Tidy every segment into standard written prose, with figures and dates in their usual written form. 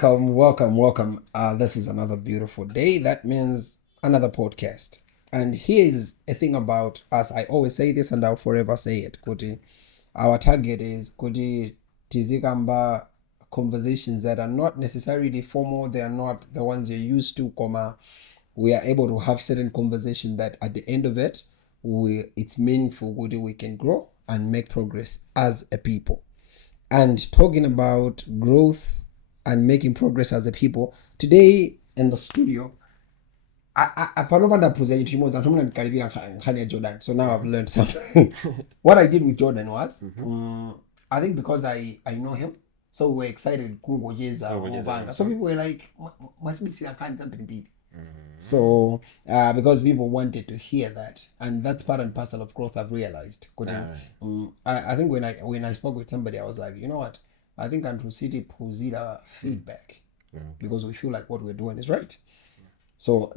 welcome. This is another beautiful day. That means another podcast. And here's a thing about us. I always say this and I'll forever say it. Kuti. Our target is kuti tizikamba conversations that are not necessarily formal. They are not the ones you're used to, we are able to have certain conversation that at the end of it, it's meaningful. We can grow and make progress as a people. And talking about growth and making progress as a people, today in the studio, Jordan. So now I've learned something. What I did with Jordan was, I think because I know him, so we were excited. So people were like, so because people wanted to hear that, and that's part and parcel of growth. I've realized. I think when I spoke with somebody, I was like, you know what? I think Andrew City pulls feedback because we feel like what we're doing is right. So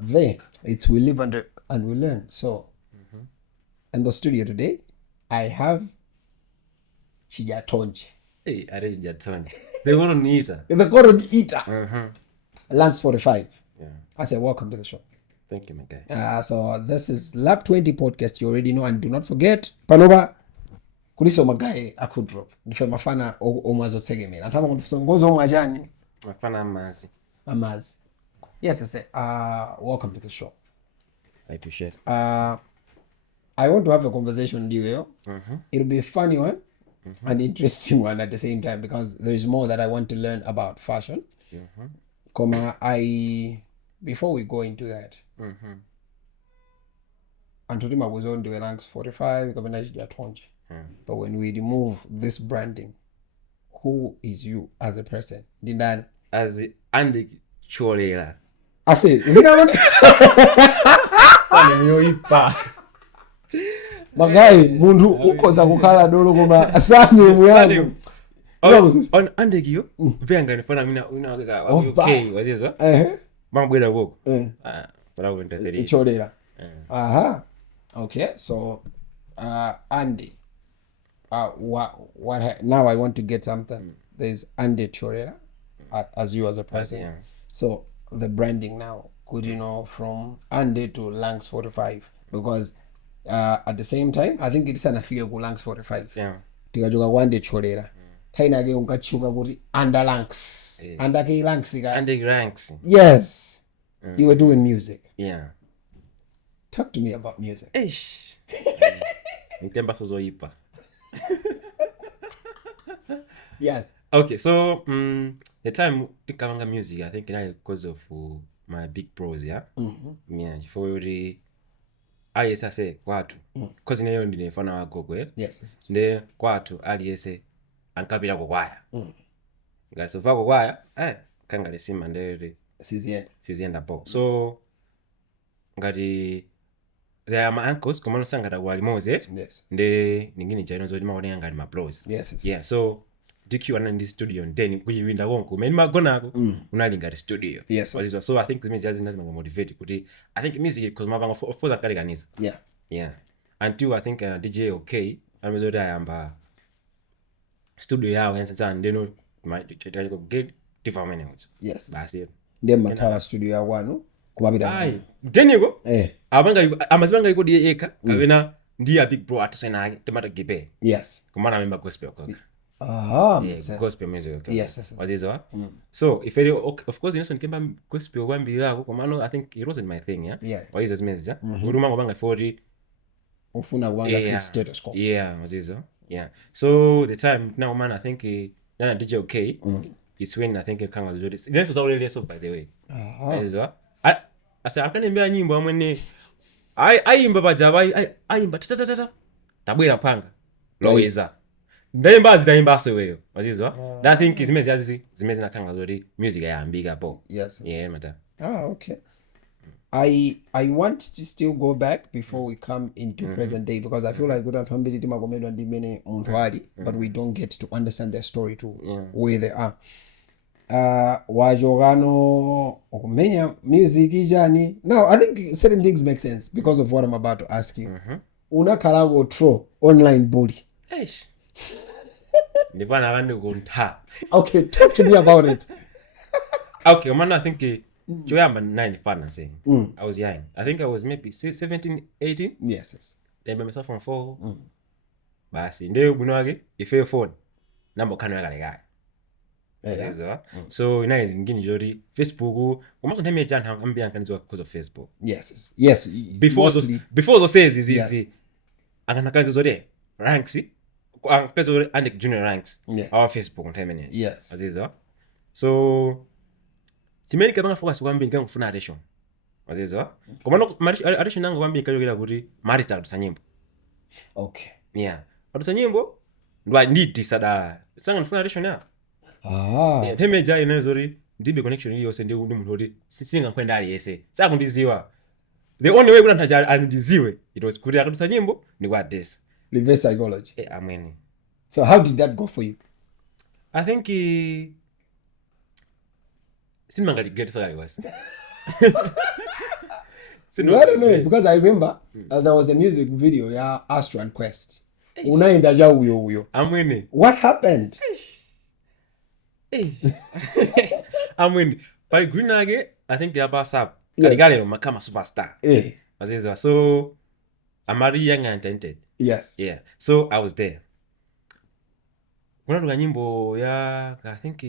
it's we live and we learn. So in the studio today, I have Chijatonje. Hey, I didn't get Tonje. They want to eat her. The Gordon Eater. Ranks45. Yeah. I say welcome to the show. Thank you, my guy. So this is Lab 20 podcast. You already know, and do not forget, Panoba. Kuliso magaye akudrop. Ndife mafana omazo tegemera. Nataka kutusongoza omajani. Mafana amazi. Yes, I say welcome to the show. I appreciate it. I want to have a conversation with you. It'll be a funny one and interesting one at the same time because there is more that I want to learn about fashion. Before we go into that, Antonima was on the Ranks45, but when we remove this branding, who is you as a person? Dindan as Andy Cholera. I say, is it that Magai mundu ukoza kukala dolo kuma asani muyangu. On Andegio, Venga for mina okay, was it? Mambweda go. But I went to say Cholera. Okay, so Andy. What now I want to get something. There's Andy Cholera as you as a person. So the branding now, could you know from Andy to Ranks45 because at the same time I think it's an affair go Ranks45. Yeah. Tigajoga one day Cholera. Taina ge unkachuka kuti under Ranks. Under ke Ranks Under Ranks. Yes. You were doing music. Yeah. Talk to me about music. Ish. Yes. Okay, so the time Kamanga music, I think because of my big bros, yeah. Yeah, for the say kwatu. Because in the ndine fana wa gogo, yes. Ne kwatu aliyese ankabira ko kwaya. Nga so va ko kwaya, kanga lesima ndere sizienda po. So ngati there are my uncles come on sanga da wali moze. Yes. Nde ningini jaino zo limaone ngati ma bros. Yes. Yeah, so DQ and in the studio and then kujibinda wonko meni magonako unalinga the studio. Yes. So I think the music is not motivated kuti I think music because mabanga for that kaliganiza. Yeah. Until I think DJ okay amezoda yamba studio yao yenza ndeno get different minutes. Yes. That's it. Ndem matawa studio ya wanu kumabida. Denigo abanga amazibanga iko die eka kabena ndiya big bro atusena temata gibe. Yes. Kumana member gospel kwa. Makes sense. Gospel music. Okay. Yes. What is that? So if it, of course, when came gospel one bila ko I think it wasn't my thing, yeah. Yeah. What is this message? Uruma ngobanga 40 ufuna wanga fix status quo. Yeah, what is that? Yeah. So the time now man I think Nana DJ okay. It's when I think it can do this. This was already so by the way. What is that? I said I can't remember nyimbo amene I imba bajaba I imba tata tabwera panga. Loweza. Ndaimba so wewe wazizwa that think is zimezi nakanga zori music ayambika po. Yes. Yeah mata. Okay. I want to still go back before we come into present day because I feel like good family timagomedwa ndi mene muntu ali but we don't get to understand their story to where they are. Wajogano okumenya music ijani. Now I think certain things make sense because of what I'm about to ask you. Unakala go throw online bully. Ndipana vandu kunta. Okay, talk to me about it. Okay, man, I think choyamba 9 fun saying. I was young. I think I was maybe 17, 18. Yes. Then myself from 4. Basi ndio bunwage ife phone. Nambo kano yaka lega. So ina zingine jori Facebook umaso nteme jana ambia kanizwa because of Facebook. Yes. Before those says is easy. Angana kanizwa zori ranks kanizwa and junior ranks. Our Facebook nteme. Yes. Azizo. So timeni kabanga focus kwambi ngangu funa addition. Azizo. Komano addition nangu kwambi kayogera kuti marital tusanyimbo. Okay. Yeah. Tusanyimbo ndwa nditi sada sanga nfuna addition ya. Nteme jai nezori ndibe connection ili yose ndi muntu oti singa kwenda ali yese. Sakundiziwa. The only way kuti ntaja azindiziwe it was kuti akatusanyimbo ni kwa this. Reverse psychology. Amen. So how did that go for you? I think Sinmanga regret for that was. No, because I remember there was a music video, Astro and Quest. Unaenda ja uyo. I'm winning. What happened? I'm winning. But Greenage, I think they are pass up. Kaligale makama superstar. So I'm very young and talented. Yes. Yeah. So I was there. Kuna nyimbo ya I think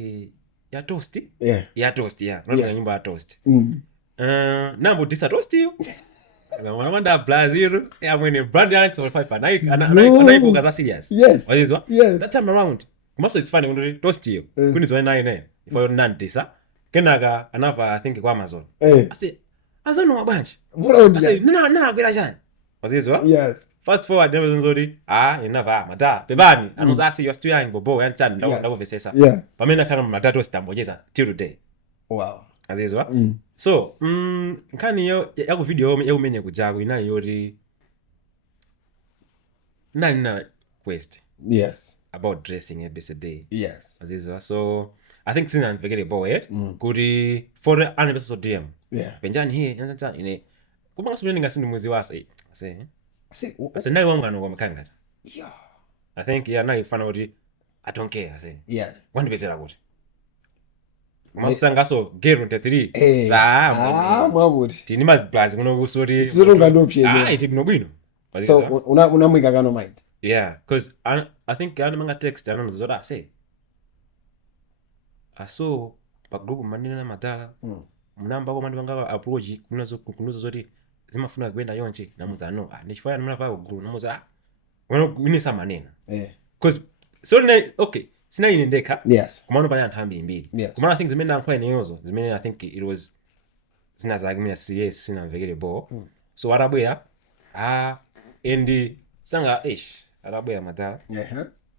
ya toast. Ya toast, yeah. Kuna nyimbo ya toast. Nambo disa toast yo. Wanda Brazil, when brand Ranks45 and I serious. Yes. That time around, most it's funny when toast you. Couldn't when if you're not disa. Kenaga another I think kwa Amazon. I say, I know a bunch. I say, no, good ajan. Was this what? Yes. Fast forward, never zori. Never mata. Bebani. I was asking you're still young, bobo and chan. That was say. Yeah. But me na kana mata to stambo jeza till today. Wow. As is what? So, nkani yo yako video yo menye kujago ina yori na quest. Yes. About dressing every day. Yes. As is what? So, I think since I'm forget about it, kuri for the anniversary DM. Yeah. Benjani here, nyanza ine. Kumanga subeni ngasindu mwezi wasa. Say nayi wanga no makanga. Yeah. I think nayi fana uri I don't care I say. Yeah. Wandi bezera kuti. Masanga so geru 3. Mwabuti. Tini mas blazi kuno kusori. Silunga ndopye. Iti bino bwino. So unamwika kano mind. Yeah, cuz I think manga text anono zoda say. Aso pa group manina matala. Mnamba ko mandi banga approach kunozo zoti zimafuna kwenda yonche namuza no nishifanya namna va group namuza wano unisa manena. Cuz so okay sina inendeka. Yes. Kumano bana ntambi mbili. Yes. Kumano I think zimena kwa neyozo zimena I think it was sina zagimina CS sina vegere bo. So arabuya endi sanga arabuya mata.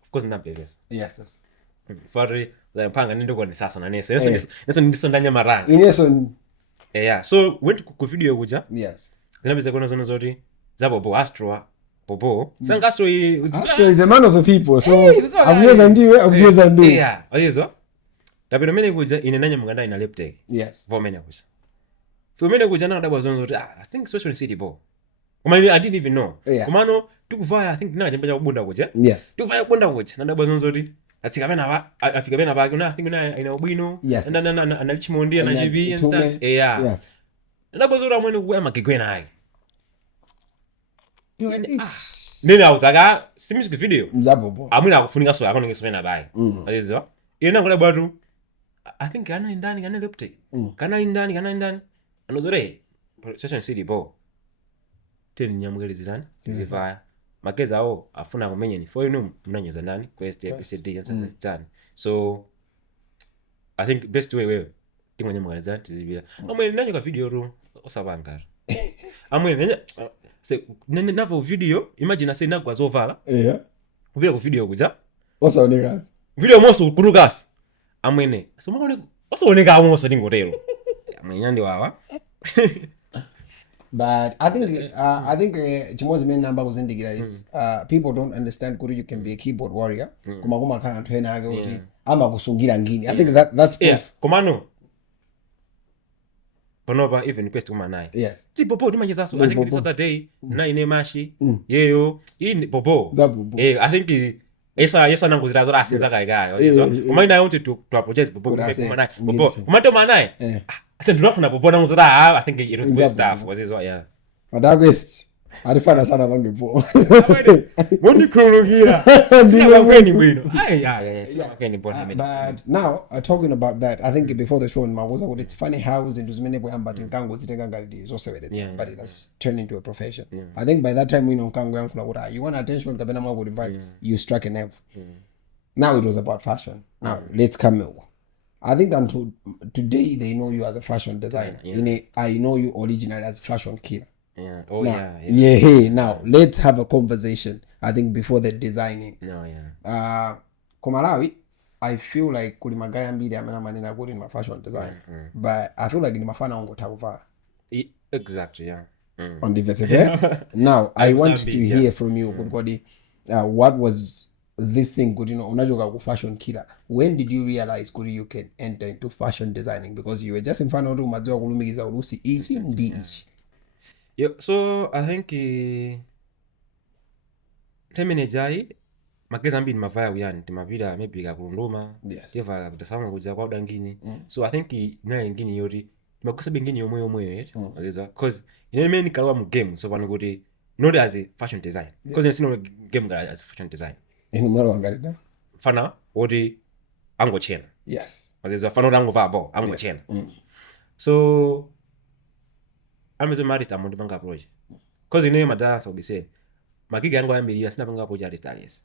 Of course ndapeleza. Yes. Fari la panga ndio kwa sasa na nese. Neso ndiso ndanya maranga. Ineso. Yeah. So went ku video kuja. Yes. Nabeza kona zono zori za bobo Astro bobo. Sanga Astro is a man of the people. So abuyeza ndiwe. Yeah. Ayezo. Dabino mene kuja inenanya muganda ina lepte. Yes. Vomene kuja. Vomene kuja na dabo zono zori I think social city bo. Kumani I didn't even know. Kumano tukuvaya I think na jamba kubunda kuja. Yes. Tukuvaya kubunda kuja na dabo zono zori. Afika bena ba kuna think na ina ubwino na Richmond na GB and stuff. Yes. Ndabo zora mwene kuema kigwena hai. Nina uzaga music video. Nzabobo. Amuna kufunika so akona ngesomena bai. Ayizo. Ina ngola badu I think kana indani kana lepte. Kana indani. Anozore session city bo. Teni nyamugelezi zani. Zivaya. Makeza afuna kumenye ni for you mnanyeza ndani quest episode and such. So I think best way timanya mugaliza tizibira amwe nanyo ka video ro osabangara amwe se navo video imagine say nakwazo ovala kubira ku video kuja osaoneka video moso kurugas amwene so makone osaoneka amoso ndingotero amwe nyandi wawa. But I think chimozi main number was indicator is people don't understand kuri you can be a keyboard warrior kuma kana ntwena ake uti ama kusungira ngini. I think that's proof. Yeah. Komano Ponoba even quest kuma naye. Yes. Bobo dimanyeza so I think this other day na ine mashi yeyo in bobo. Zabubo. I think Yeso nanguzira zora asinza kale wazizwa koma ina wanted to apologize bobo kuma naye bobo kuma to manaye asendula kuna bobo nanguzira I think it was good stuff wazizwa yeah Madagwest alifana sana bangepo Woni kronologia sina wakeni bwino sina wakeni bona but now talking about that I think before the show in Mawoza it's funny how zinto zimene bwamba tinkango zitenga ngali zosebenza but it has turned into a profession I think by that time we know kango yankula kuti you want attention kabena mwako but you struck a nerve now it was about fashion now let's come I think until today they know you as a fashion designer I know you originally as a fashion killer. Yeah. Oh now, yeah. Now let's have a conversation. I think before the designing. No, yeah. Malawi, I feel like kuli magaya mbili amena manena good in my fashion design, but I feel like ni mafana ongo takuvara. Exactly, yeah. On the verses. Now I want to hear from you, Kudi. What was this thing? Good, unajoga ku fashion killer. When did you realize Kudi you can enter into fashion designing? Because you were just in front of room mazoa kulumikiza ulusi ichi ndi ichi. Yeah, so I think temene jai mageza mbili mavaya uyani timapita maybe kakulunduma kiva kutasama kuja kwa udangini so I think na ingini yori timakusa bengini yomwe yet because many kalwa mu game so pano kuti not as a fashion design because sino game as a fashion design mara wangarida fana oti angochena yes wazizwa fana rango vabo angochena so amezo marist amundi banga approach cause madala so be say magiga yango yambiri sina banga approach artist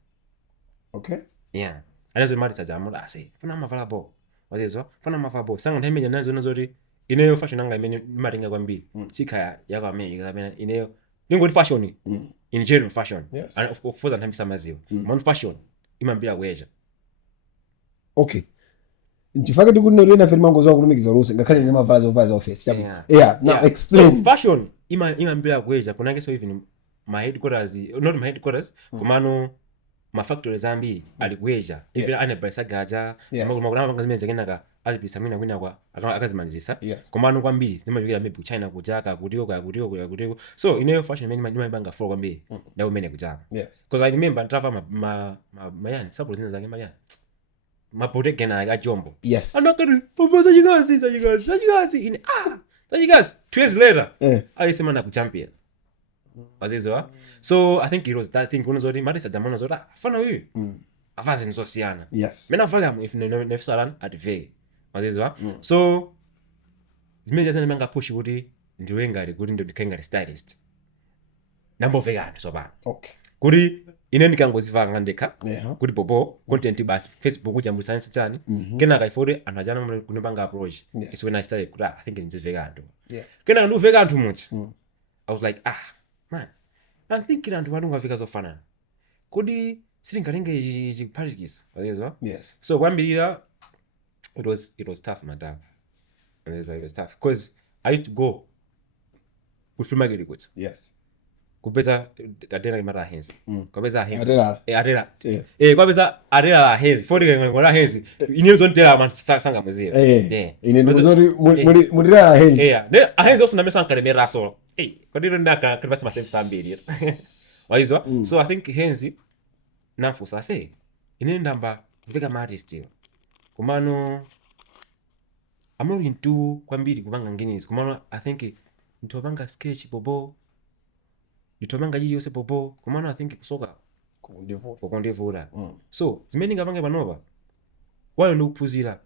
okay yeah anazo marist ajamu say fana mavalabo wazizwa fana mavabo sanga ntemeja nazo nazori ineyo fashion anga imene maringa kwambiri sika yako America kapena ineyo ngoti fashion in general fashion and of course that time samaziwa mon fashion imambira kweja okay ntifake tikunena feri mango zwa kulumikiza lusi ngakhale ne mavala zo face yeah now explain so fashion imambira kweja kunake so even my headquarters not my headquarters kumano ma factories ambiri ali kweja even anabaisa gaja makuna ngazimeze kenaka alipisa mina kwina kwa akazimalizisa kumano kwambiri nimajukira maybe China kujaka kutiko so ineyo fashion many banga for kwambiri ndawo mene kujaka because I remember travel mayani sapo zina zake mayani mapote gena ga jombo anakari pofasa chikazi ine chikazi 2 years later alisema na kuchampion wazizwa so I think it was that thing kunozori marisa jamano zora fana huyu afazi nizosiana mena fala if nefsalan adve wazizwa so zimeja sana manga push kuti ndiwe ngari kuti ndikenga stylist number of vegan so ba kuti ine nikangoziva ngandeka kuti bobo content bas Facebook ujambu science chani kena kaifore anajana kunibanga approach is when I started kuti I think it's vegan kena ndu vegan too much I was like man I'm thinking andu wanu ngafika so fana kuti silingalenge jiparikiza wazizwa so kwambira it was tough madam it was tough because I used to go kufumagiri kuti kupeza atena mara henzi kupeza henzi atera kupeza atera la henzi fori ngora henzi inyezo ntera man sanga muzio ine ndozori mudira la henzi ne henzi osuna mesa nkale raso kodiro ndaka kribasa masem sambiri waizo so I think henzi nafu sase ine ndamba vika mari still kumano I'm not into kwambiri kubanga ngenizi kumano I think ntobanga sketch bobo itomanga jiji yose popo kumano I think kusoka kukondevura so zimene ngapange panova wayo ndikupuzira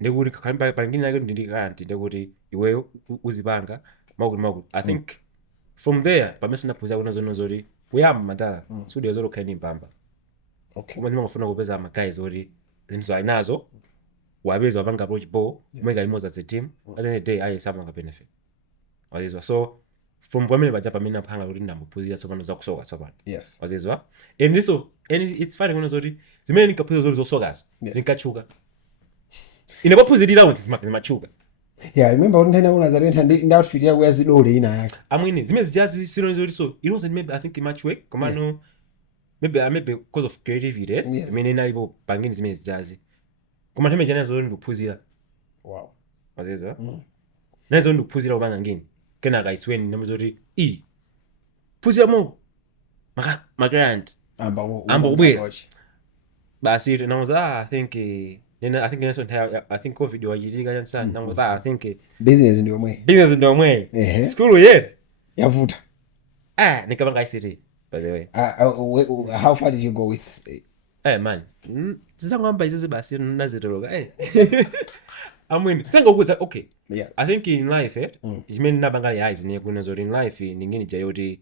ndikuti kalimba palingini yake ndindikanti ndikuti iweyo uzipanga makuti I think from there pameso ndapuzira kuna zonozori kuyamba madala sudi yazolo kaini mpamba kuma ndimangofuna kupeza magays ori zinso ayinazo wabeza wapanga approach bo umega limoza ze team at the end of the day aye samanga benefit wazizwa so from kwamene bajapa mina phanga kuti ndamupuzira sopano zakusoka sopano wazizwa and it's funny kuna zoti zimene nikapuzira zoti zosokazo zinkachuka inapapuzirira zimachuka I remember when I was in outfit ya where zidole ina yake amwini zimene zijazi sino zoti so it wasn't maybe I think much work komano maybe because of creativity I mean ina ivo pangini zimene zijazi koma theme jana zoti ndikupuzira wazizwa nazo ndikupuzira ubanga ngini kena kaisweni namuzori puzira mo magrand amba ubwe basi nauza I think neso I think covid wachitika chansani nauza I think business ndio mwe business ndio mwe school yet yavuta nikapanga ICT by the way. How far did you go with Man zisangamba izizi basi nazitoloka amwini sangokuza okay. Yeah. I think in life chimene nabanga yayi zine kunezoti in life ningini jayoti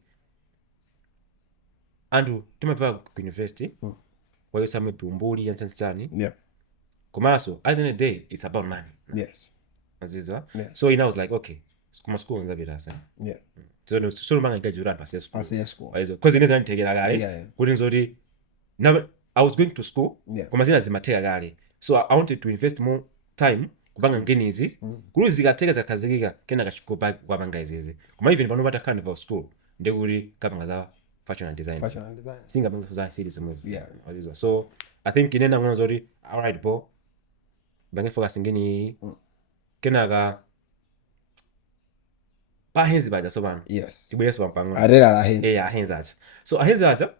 anthu timapita ku university wayosame piumbuli yansansichani Yeah. komanso at the end of the day it's about money. Yes. Azizwa. Yeah. So I was like okay kuma school nzapita sa Yeah. so manga ngajura pasi school Pasi school because ineza nitekera kale Yeah. kuti nzoti I was going to school Yeah. koma zina zimateka kale so I wanted to invest more time kupanga ngenizi kuti zikateka zakazikika kena kachikopa kwapanga izizi koma even pano pata carnival school ndekuti kapanga za fashion and design singapanga za series mwezi. Yeah. Azizwa. So I think inena ngona zoti alright bo bange focus ngeni kenaka pahenzi baja sobana. Yes. Ibuyesa pampanga arera la henzi ahenzi acha so ahenzi acha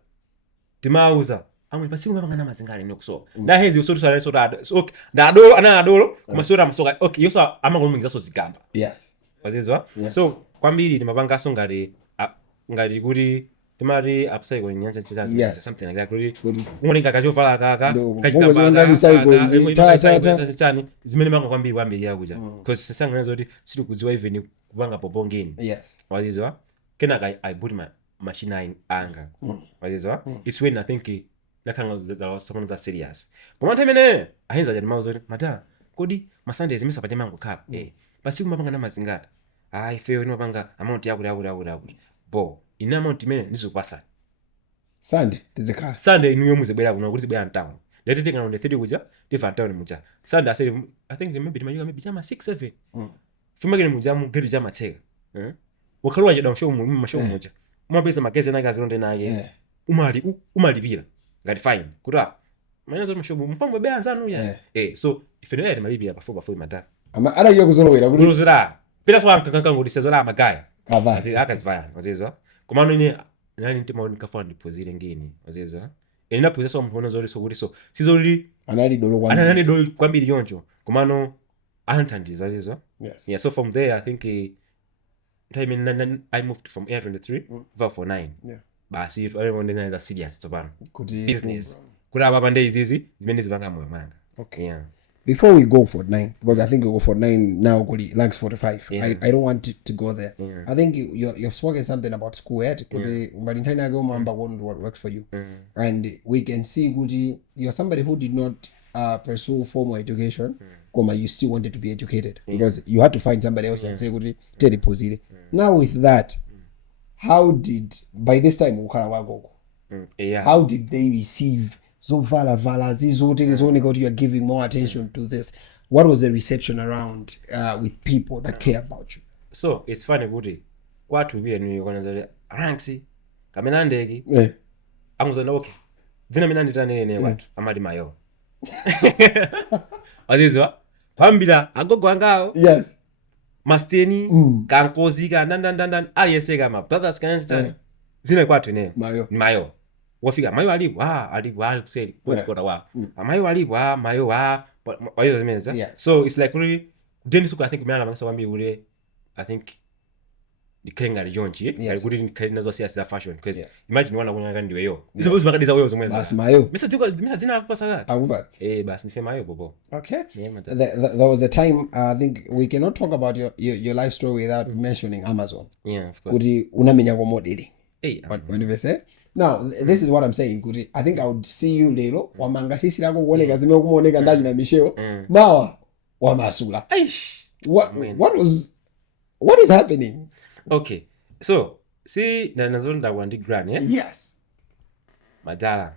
timauza amwe pasiku mapanga namazingani nokuso na henzi usotusana so okay ndadolo ana adolo kuma sura masoka okay yoso amangolumingisa so zigamba. Yes. Wazizwa. Yeah. So kwambiri timapanga so ngati kuti timari upside kwenye nyanja chachana. Yes. Something like that kuti ungolinga kachovala kaka kachitamba chachani zimene manga kwambiri yakuja because sanga nzoti sili kudziwa even kupanga popongeni. Yes. Wazizwa. Kenaka I put my machine anga. Wazizwa. It's when I think nakanga za someone za serious koma temene ahenza ja mauzo mata kodi masande zimisa paja mangu khala basi kumapanga namazingata feo inopanga amount yakuti bo ina amount imene ndizokupasa Sunday tizikhala Sunday inuyo muzibwera kuno kuti zibwera mtown ndeti tinga on the 30 kuja difa town muja Sunday aseli I think maybe chama 6 7 fumagene muja mu getu chama tseka wakhalwa jeda show mu mashow muja umapeza mageze nakazi londe naye umalipira ngati fine kuti maana zote mashobu mfambo bea nzanu ya so ifenele ya malipira before mata ama ala yo kuzolowera kuti kuzora pira so amkanka ngodi sezola magaya kavazi akazivaya wazizwa komano ine nani ntima nikafa deposit ngini wazizwa ina puza so mhono zori so kuti so sizori anali dolo kwa nani dolo kwambiri yonjo komano antandiza wazizwa. Yes. Yeah, so from there I think I moved from A23 for 9. Yeah. Basi everyone is that serious to ban kuti business kula baba ndei zizi zimene zivanga moyo mwanga. Okay. Yeah. Before we go for 9 because I think we go for 9 now kuli Ranks45. Yeah. I don't want to go there. Yeah. I think you've spoken something about school yet kuti but in China go mamba what works for you. And we can see kuti you're somebody who did not pursue formal education koma you still wanted to be educated because you had to find somebody else and say kuti tell pozile. Now with that how did by this time ukhala wagoko how did they receive so vala zizote zooneka kuti you are giving more attention to this? What was the reception around with people that care about you? So it's funny kuti kwathu bile ni kona zale ranks kamena ndeki anguzana okay dzina mina nditane ne watu amadi mayo azizwa pambira agogo angao Yes. masteni kankozi ka ndandandan aliyeseka ma brothers kanza zina kwathu ne mayo wafika mayo alipo ali kuseli kwesikoda wa mayo alipo mayo wayo zimenza. So it's like really then so I think mina mangasa wambi ule I think nikenga rijonchi kuti nikena zo siasa fashion because imagine wana kunyanga ndiwe yo izo bozi bakadiza wewe zomwenza bas mayo misa dzina kupasa akubati basi nife mayo bobo. Okay. There was a time I think we cannot talk about your life story without mentioning Amazon. Yeah, of course. Kuti unamenya kwa modeling. When you say now this is what I'm saying kuti I think I would see you lelo wamanga sisi lako kuoneka zime kumuoneka ndaji na misheo mawa wamasula. What was happening? Okay. So, see nanazonda wandi gran Yes. Madala.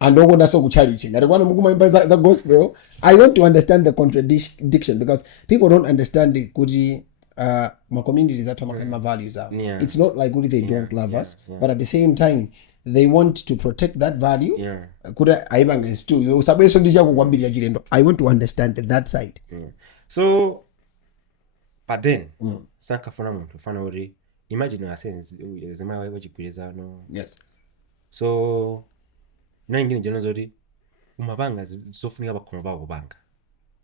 Andoko ndaso kuchalichi. Ngati kwana mukuma imba za gospel, I want to understand the contradiction because people don't understand kuti my communities are talking my values are. It's not like they don't love us, but at the same time they want to protect that value. Kuda aibanga instu yo sabweso ndija kukwambiri ya chilendo. I want to understand that side. So but then sankafuna muntu fana uri imagine asense zima wacho chipuleza no. Yes. So nangini jeno zori umapanga zofunika pakhomo pako kupanga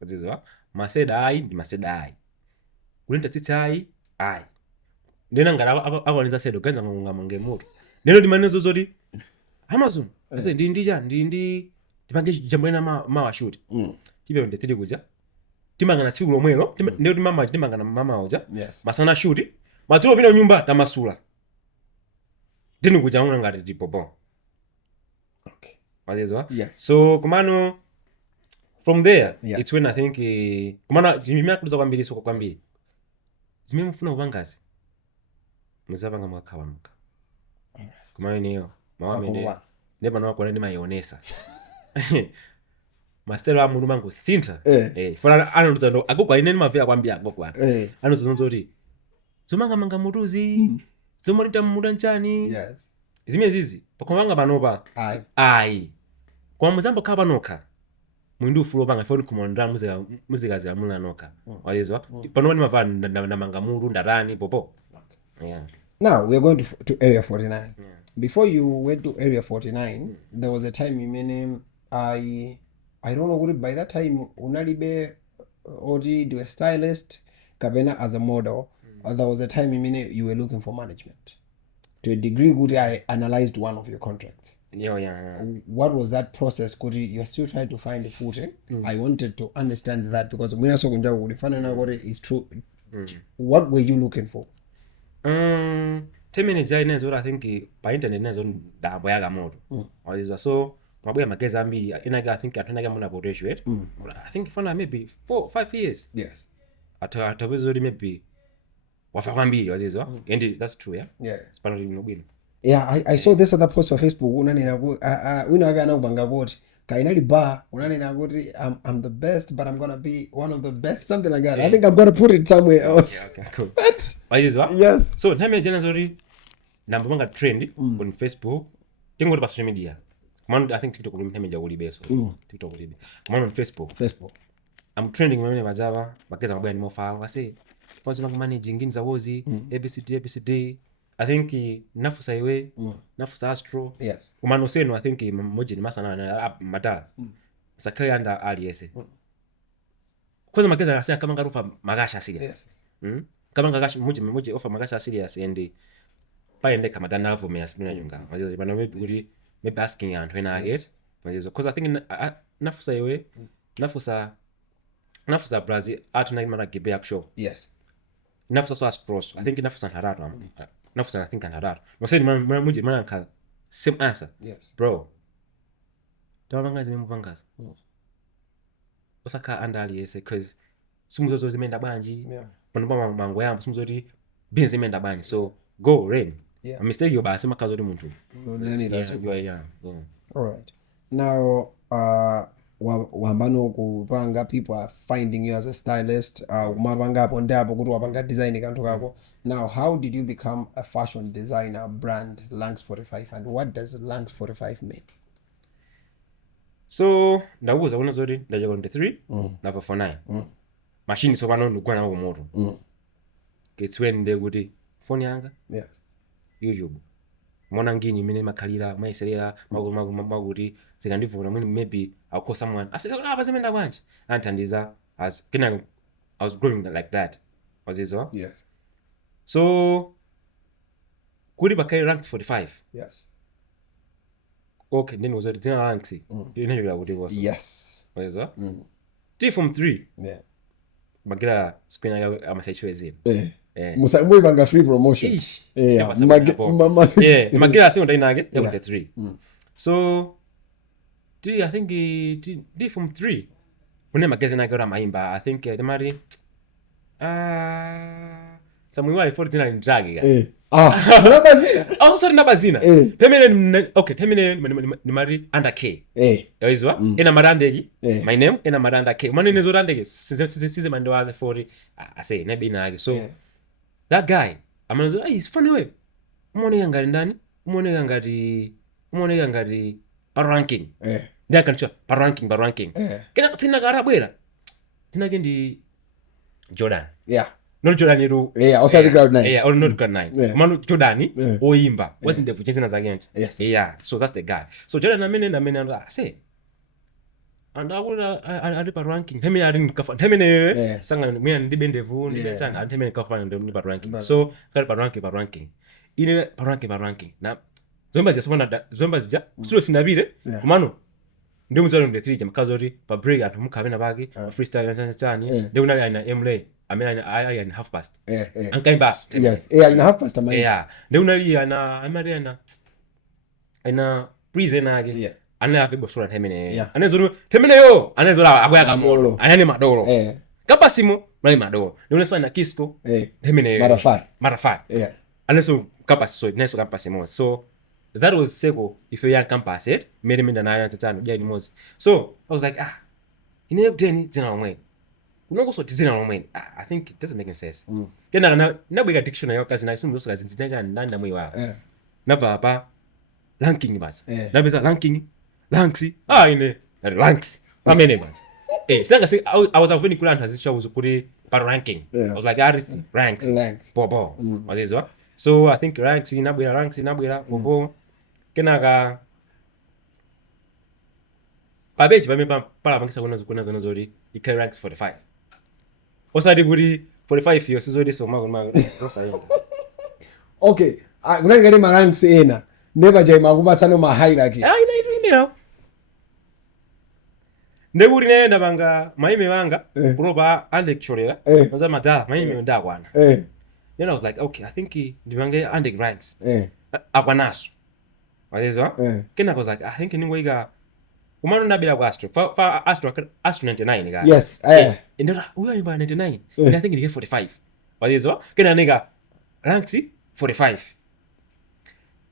wazizwa maseda ayi ndi maseda ayi kulenta tsitsi ayi ndena ngati akwanitsa sedo gaza ngamange moto lero ndimanezo zoti Amazon ase ndi tipange jambo lena mawashuti tibe ndetiri kuja timangana tsiku lomwelo ndero timangana mama oja masana shuti madzulo pino nyumba tamasula ndini kuja muna ngati tipopo wazizwa so kumano from there it's when I think kumano jimimia kuduza kwambiri soko kwambiri zimene mufuna kupangazi muzapanga mwakhawamuka kumano niyo mawamene nepa nawakona ndi mayionesa mastelo amundu mangu sinta fona anonduza ndo agogo alineni mavira kwambiri agogo ano anonduza kuti zomanga mutuzi zomonita mmuda nchani zimene zizi pakomanga panopa ayi koma muzambo khala panokha mwindi ufulo panga foni kumondera muzika za mula nokha walizwa panopa ndimava ndamanga mulu ndarani popo Now we're going to area 49. Before you went to area 49, there was a time you mean I don't know what by that time unalibe odi do a stylist kabena as a model. There was a time you mean you were looking for management. To a degree, good I analyzed one of your contracts. What was that process? Could you're still trying to find the footing? I wanted to understand that because when I saw is true. What were you looking for? 10 minutes nezo I think by internet nezo ndabo yaga moto walizwa so mabuya mageza ambiri inaga I think atanaga muna graduate I think for maybe 4-5 years atabezo maybe wafa kwambiri wazizwa and that's true sipano linobwino I saw this other post for Facebook unanena unaga na kubanga boti kainali bar unanena kuti I'm the best but I'm going to be one of the best something like that. I think I'm going to put it somewhere else. Okay, cool. Wazizwa yes so ntame jana zori namba manga trend on Facebook tingo pa social media man I think TikTok ntame jaguli beso TikTok libe man on Facebook I'm trending mwenye bazaba bakeza mabaya nimofa wase fanzo mangu manage ngini za wozi ABCD I think nafusa iwe nafusa astro umano seno I think moji ni masana mata sakali anda aliese kwanza makeza asema kama ngarufa magasha serious kama ngagasha moji offer magasha serious and paende kama danavo me asibina junga majo bano maybe asking and when I get majo because I think nafusa iwe nafusa Brazil atuna imana gibe action nafusa so astros I think nafusa hararo nafusa I think hararo no say moji mana ka same answer bro tawangazi memupangaza osaka andali yese cause sumuzo zimenda banji pano mango yamba sumuzoti benzi menda banji so go rain a mistake yo basi makazo de muntu all right now wambano kupanga people are finding you as a stylist umapanga hapo ndapo kuti wapanga design kantu kako now how did you become a fashion designer brand Ranks45 and what does Ranks45 mean? So ndakuza kuna zoti ndaje konde 3 na 49 machine so pano ndikwana nako moto it's when they kuti phone yanga YouTube mona ngini mine makalira maiselera maguti zikandivuna mwini maybe I'll call someone I said apa zimenda kwanje antandiza as I was growing like that wazizwa so kuri bakai Ranks45 okay then was it Ranks inajula kuti was wazizwa T from 3 magira screen ya amasaichwezi musa banga free promotion magira sio ndainage ya 3 so I think D from 3 when magazine na gara maimba I think the mari samwe wali 49 drag nabazina sorry nabazina temene okay temene ni mari under K yawizwa ina marandegi my name ina maranda K mane nezo randegi size mando aze 40 I say nebi nage so that guy amanazo it's funny way umone yangari ndani umone yangari paranking ndia kancho paranking kena sina garabwera sina gendi Jordan not Jordan iru outside the crowd 9 or not crowd 9 manu Jordan oimba what's in the future na zagent so that's the guy so Jordan na mene I say and ali pa ranking hemi ali nikafa hemi sanga mimi ndibe ndevu ndibe tani and hemi nikafa ndi pa ranking so kali pa ranking ine pa ranking na zomba zija studio sinabire kumano ndi muzalo ndi 3 jamakazo ri pa break atu mukabena bagi freestyle tani ndi unali ana emlay amena I half past ankai bass yes ana half past amai ndi unali ana amariana ana breeze nage ana afi bosura hemene anezoro hemene yo anezora agoya kamolo anani madolo kapa simo mali madolo ndi unaswa na kisko hemene marafari aneso kapa so neso kapa simo so that was seko if you young campus it made me na tatano jani mozi so I was like ine deni zina omwe kunoko so tizina omwe I think it doesn't make sense tena na bega dictionary yokazi na isumu zokazi nzinja ndanda mwe wa nava pa ranking basi na beza ranking ranks ine ranks amene basi sanga say I was avoiding kula ntazisha uzukuri pa ranking I was like ranks bobo wazizo so I think ranks inabwera bobo kenaga pabeji bameba pala bangisa kuna zona zori ikai ranks 45 osadi guri 45 yo sizodi so magoma rosa yo okay kunangale ma ranks ena neba jai makubatsano ma hierarchy ina email ndeburi nenda banga maime banga proba and lecturer baza madala maime ndakwana then I was like okay I think ndibange and ranks akwanaso wazizo kena was like I think ningoiga umano nabila kwa astro for astro 99 guys yes ndera uyo iba 99 and I think ni 45 wazizo kena niga ranks 45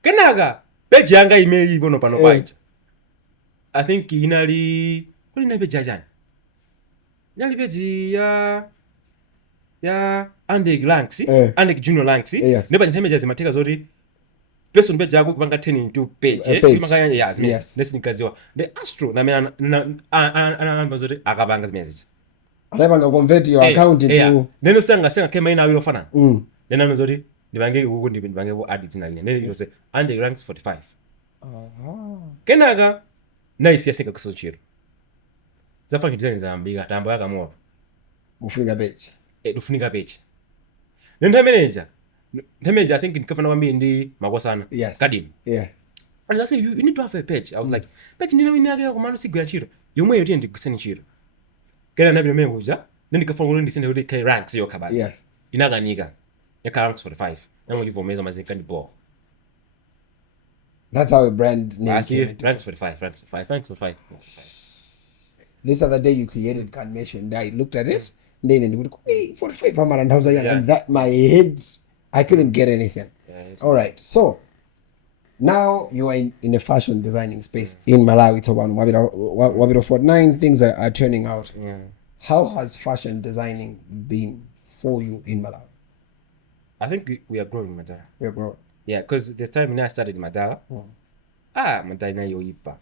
kenaga page yanga email ibono pano page I think inali kuli na page jana inali page ya andeg ranks andeg junior ranks neba ntemeja zimateka zori person page yako kubanga 10 into page kubanga yes nesinikaziwa the astro na mena ana zori akabanga zimezi alabanga convert your account into neno sanga kema ina wilo fana neno zori ndibange ukundi ndibange bo add tina line neno yose andeg ranks 45 kenaga nice yasenga kusochiro zafa design za mbiga tambo yaka moto mufunika page dufunika page nenda manager I think nikafana wambi ndi makosana kadim and I say you need to have a page I was like page ndino inage ko manu sigwa chiro yomwe yoti ndi kuseni chiro kena nabiro memuja ndi kafana ngo ndi sende uri kai ranks yo kabasi inaga niga ya ranks 45 nango yivomeza mazika ndi bo that's how a brand name came ranks 45 this other day you created animation I looked at it then and would 45 and that my head I couldn't get anything all right so now you are in a fashion designing space in Malawi to one wabiro 49 things are turning out how has fashion designing been for you in Malawi? I think we are growing Madala. We're growing because this time when I started in Madala Madala yo ipa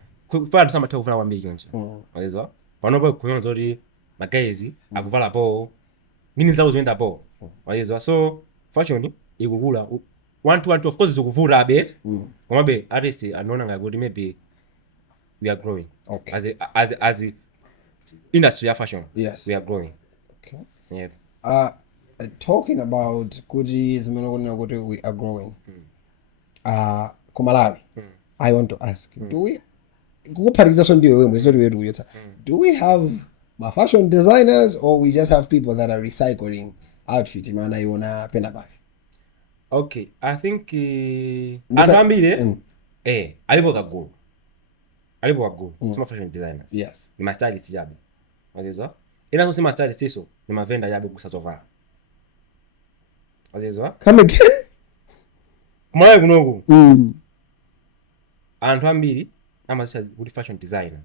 kwa sama taufuna wambi yonje wazizo panoba kuyon zori magaizi akuvala bo ngini zawo zwenda bo wazizo so fashion ikugula 1 of course zokuvura a bit komabe artist anona ngakudi maybe we are growing as industry ya fashion we are growing talking about kuti zimene kuti we are growing kumalawi I want to ask do we kukuphatikizaso ndiwe wemwe zoti wetu yetsa do we have my fashion designers or we just have people that are recycling outfit mana iona pena pake okay I think anambile alipo kagulu sima fashion designers yes ni stylist yabe wazizo ina so sima stylist iso ni mavenda yabe kusatovara wazizo come again kumaya kunoku anthu ambiri amazisa kuti fashion designer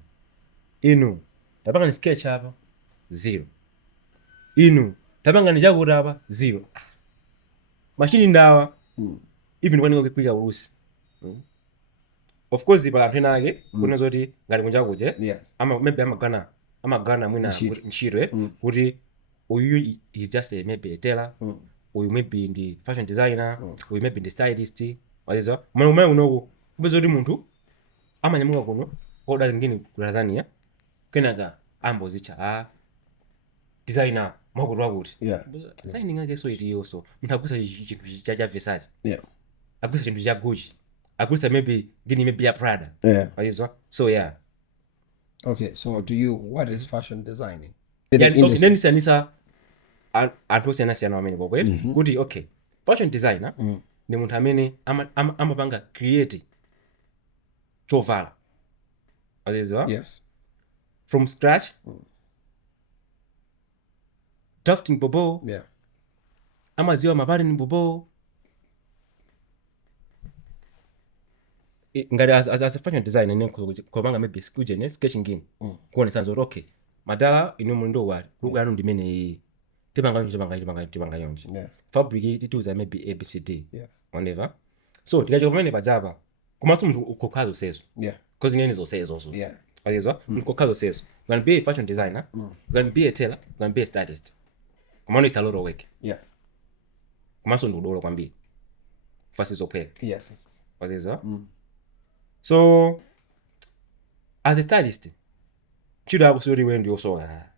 inu tapanga ni sketch hapa 0 inu tapanga ni jakuti hapa 0 machine ndawa even when you kuja urusi of course pa anthu nake kuna zoti ngati kunja kuje ama maybe amagana mwina nchiro kuti uyu is just maybe a tailor uyu maybe ndi fashion designer uyu maybe ndi stylist wazizo mwana unoko ubezoti munthu amanyamuka kuno oda ngini ku Tanzania kenaka ambozicha designer makuti Yeah. designing ake so iliyonso munthu agulitsa chinthu cha Versace, Yeah. agulitsa chinthu cha Gucci, agulitsa maybe ya Prada. Yeah. Wazizwa? So yeah. Okay, so to you, what is fashion designing? Okay, nenisanisa anthu osiyanasiyana amene pokweti kuti okay, fashion designer ni munthu amene amapanga create chovala. Wazizwa? Yes. From scratch, drafting bobo, Yeah. amaziwa mapattern bobo. Ngati as a fashion designer nekupanga maybe sketching in kuonesa nzoti okay, madala inu mulindo wali luku yanu ndimene iyi tipanga yonje. Yeah. Fabric tituza maybe ABCD. Yeah. Whatever. So tikachoka pamene padzapa komanso munthu ukokhala zonsezo. Yeah. Because nene zonsezo. Yeah. Wazizwa? Ukokhala zonsezo. You can be a fashion designer, you can be a tailor, you can be a stylist. Komano it's a lot of work. Yeah. Komanso ndudolo kwambiri. Fasi zopheka. Yes. Wazizwa? So as a stylist, chiro yako sio iwe ndio soka.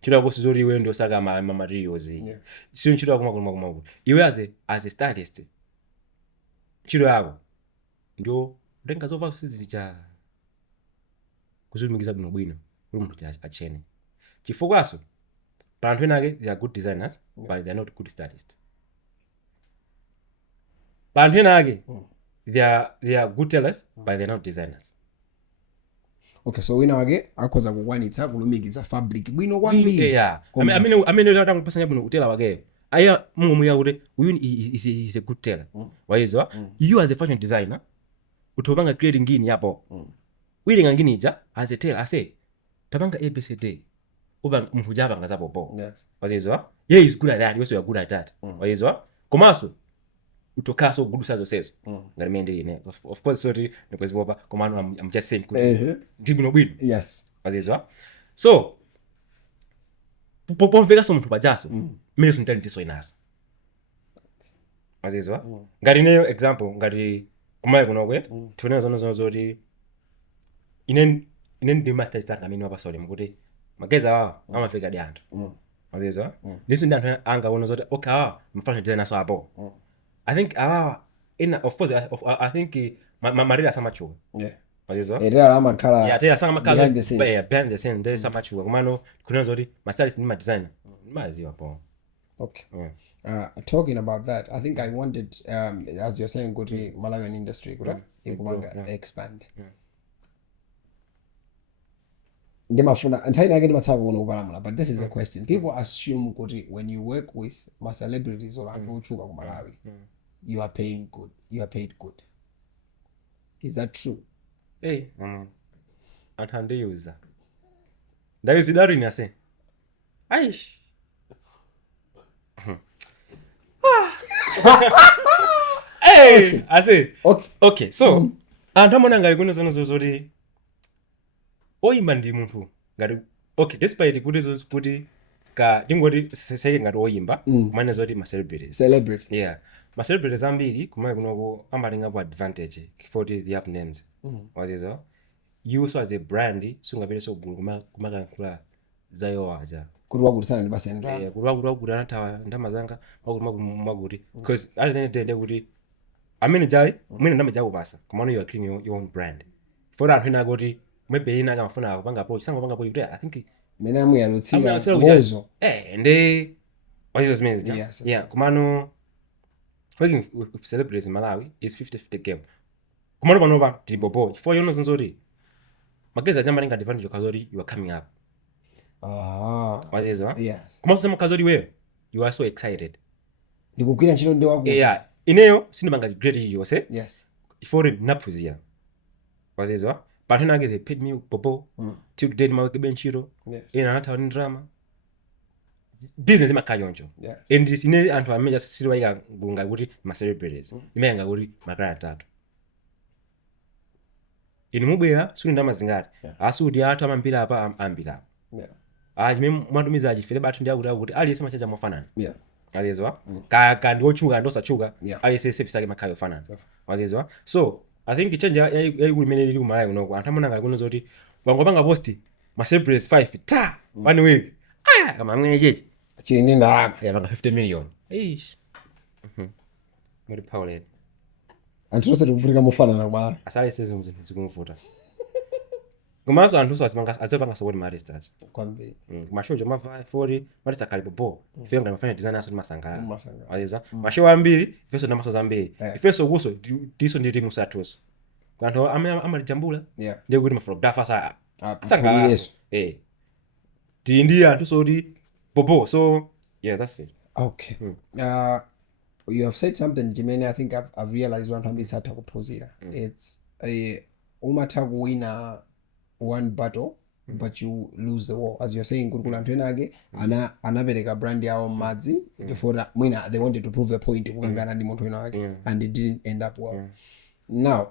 Chiro yako sio iwe ndio saka materials. Yeah. Sio chiro yako makulu. Iwe as a stylist, chiro yako ndio ndenga zova sizicha kuzumikiza bwino bwino uri munthu achene. Chifukwaso panthu enake they are good designers, but they are not good stylists. Panthu enake they are good tailors, but they are not designers. Okay, so wina wake akhoza kukwanitsa kulumikiza fabric bwino kwambiri. Yeah. Amene lero takupasanya bwino utela wake. Aya mumuya kuti uyu is a good tailor. Wazizwa? You as a fashion designer utopanga creating ngini yapo. Wilinga ngini ija as a tailor ase tapanga ABCD. Uba munthu japanga zapopo. Yes. Wazizwa? Yeah, is good at that. You are good at that. Wazizwa? Komaso utokaso gudusa zonsezo. Ngati mende ine. Of course sorry nikwezipopa komano I'm just saying kuti ndibwino bwino. Yes. Wazizwa? So pomveka so munthu pajaso mene sintalentiso inaso. Wazizwa? Ngati neyo example ngati kumaye kunokwe tione zono zoti ine ndi master tsanga amene wapasole mkuti mageza awa amafika di anthu. Wazizwa? Liso ndi anthu anga wono zoti okay awa mfashion designer so apo. I think of course I think marira samachuka. Yeah. Wazizwa? Era amakhala. Yeah, tera sanga makhala behind the scenes. Yeah, behind the scenes there samachuka kumano kunena zoti ma stylist ni ma designer. Maziwa po. Okay. Talking about that, I think I wanted as you're saying go to Malawian industry expand. Ndimafuna ntaina ngeni matsapo kuno kupalamula, but this is a question. People assume kuti when you work with ma celebrities or anthu ochuka ku Malawi, you are paying good. You are paid good. Is that true? Hey, anthu andiyuza. Ndayuzidwa rini ase? Aish. Hey, ase. Okay, so anthu amona ngati kuno zono zoti oyimba ndi munthu ngati okay, despite kuti ka ndingoti sese ngati oyimba kumane zoti ma celebrities. Yeah. Ma celebrities ambiri kumane kunoko amalinga po advantage for they have names. Wazizwa? You so as a brand sungapere so gulu kumakankhula zayo aja. Kuti wakutisana ndi basa ndra. Yeah, kuti wakuti anathawa ndama zanga wakuti because at the end of the day kuti amene jai mwina ndama jakupasa kumano you are creating your own brand. For anthu ena kuti maybe ina kamafuna kupanga approach sanga kupanga kuti I think mena muyalutsira ngozo. Ndi wazizwa zimene. Yes. Yeah, kumano working with celebrities in Malawi is 50-50 game. Kumano panopa tibobo for you know zonzori mageza jamba linga advantage kazori you are coming up. Wazizwa? Yes. Kumaso sema kazori wewe you are so excited. Ndikukwira ntchito ndi wakuti. Yeah, ineyo sindimanga great yose. Yes. For napuzia. Wazizwa? But when I get they paid me bobo till today my work benchiro. Yes. Ina hata wani drama. Business ima kayonjo. Yes. And this ine anthu amene just siriwa ika gunga kuti ma celebrities. Imenga kuti makala atatu. Inu mubwera suli ndama zingati. Asuti athu amambira apa ambira. Yeah. Chimene mwandumiza achifere bathu ndi akuti aliyese machaja mofanana. Yeah. Wazizwa? Ka ndi ochuka ndosachuka aliyese service yake makhayo fanana. Wazizwa? So I think change yaikuli imene ili kumalayo kunoko anthu amona ngati kuno zoti wangopanga post celebrities 5 ta 1 week kama amene chechi chili ndi ndalama yapanga 50 million eish muri pauled anthu tonse tikuvutika mofanana kumala asale sezinthu zinthu zikumvuta komanso anthu azipanga support maaristers kwambiri mashow mava 40 marista kali popo ifeyo ngati mafanya design aso masangala Masangala. waliza mashow ambiri ifeso na maso zambiri ifeso kuso diso ndi timu satuso kanthu amalijambula Yeah. ndiye kuti ma photographer Yes. sangala ndi anthu soti popo so yeah that's it. Okay. You have said something, Jimene. I think I've realized one time isatha kuphunzira. It's a umatha kuwina one battle but you lose the war. As you're saying, kurikula anthu ena ake anapereka brand yawo madzi before mwina they wanted to prove a point kukangana ndi munthu wina wake and it didn't end up well. Now,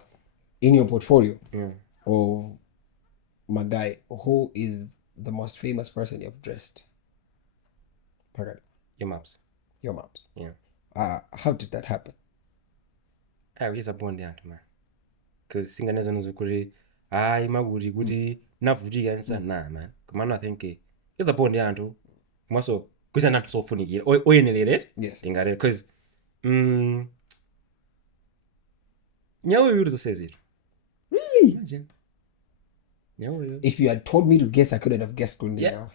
in your portfolio of my guy, who is the most famous person you've dressed? Pakati. Your maps. Your maps. Yeah. How did that happen? Kuyesa bondi anthu man cause singanezo nozukuri makuti kuti navutika nsana man komano I think kuyesa bondi anthu komanso kuyesa anthu sofunikira oyenelere Yes. tingalere cause nyawo yuri zose it. Really? Imagine. Nyawo yuri. If you had told me to guess, I couldn't have guessed Kundi Yeah, now.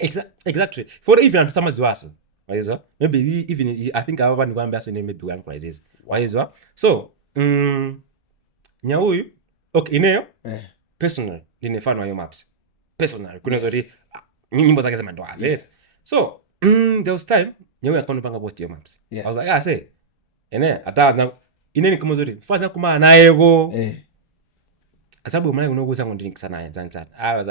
exactly. For even anthu samaziwaso wayizwa maybe even I think aba bantu kwambe aso maybe one crisis wayizwa so nyauyu okay ineyo personal ndine fan wa yo maps personal kuna zoti nyimbo zake zama ndo azet so there was time nyauyu akanopanga post yo maps I was like say ene ata ineni kama zoti faza kuma nayeko asabu mali unokuza ngo ndinikisa naye zanzana I was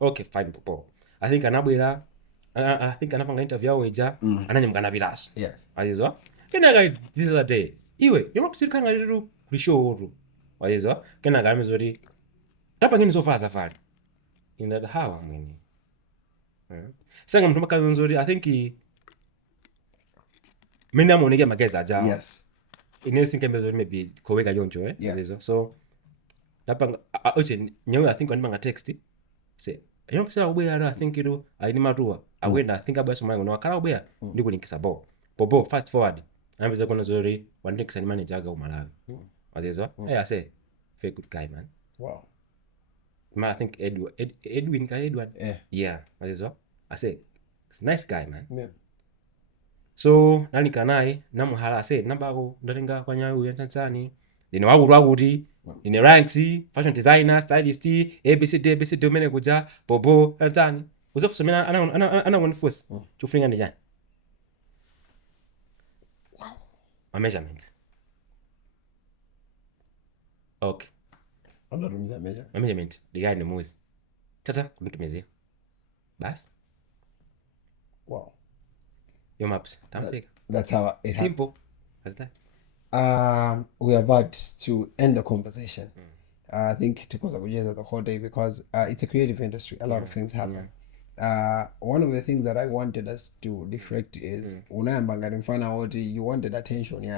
okay fine popo I think anabwera I think anapanga interview yawo ija ananyamka nabilaso Yes. wayizwa kenaka this other day iwe yomapsiri kanga liru kulishowotu wayizwa kenaka amezoti tapangeni sofaza fali inada hawa mwini sanga mtu makazonzori I think mene amoneke mageza aja Yes. inesinke mezori maybe koweka yonjo wayizwa so napanga oche nyewe I think wanipanga text say yomapsiri akubwera I think ilo aini matuwa akwenda I think abweso mwangu no akala kubwera ndikulinkisa bobo fast forward anapeza kuna zori wandikisa ni manager aga Malawi wazizwa I say very good guy man. Wow. Man, I think Edwin. Yeah, wazizwa I say it's nice guy man. Yeah. So nalika naye namuhala I say nambako ndatenga kwa nyawu yansansani ndine wakuti ndine Ranks fashion designer stylist abcd umene kuja bobo yansani uzofusa mina ana wonifusa chufuninga ndijani. Wow. My measurement. Okay. I'm not doing measure. My measurement the guy in the movies tata kumtumezea bas Wow. your maps tampeka That's how it happened. simple as that. We're about to end the conversation. I think because of the whole day because it's a creative industry. A lot of things happen. One of the things that I wanted us to reflect is you wanted attention in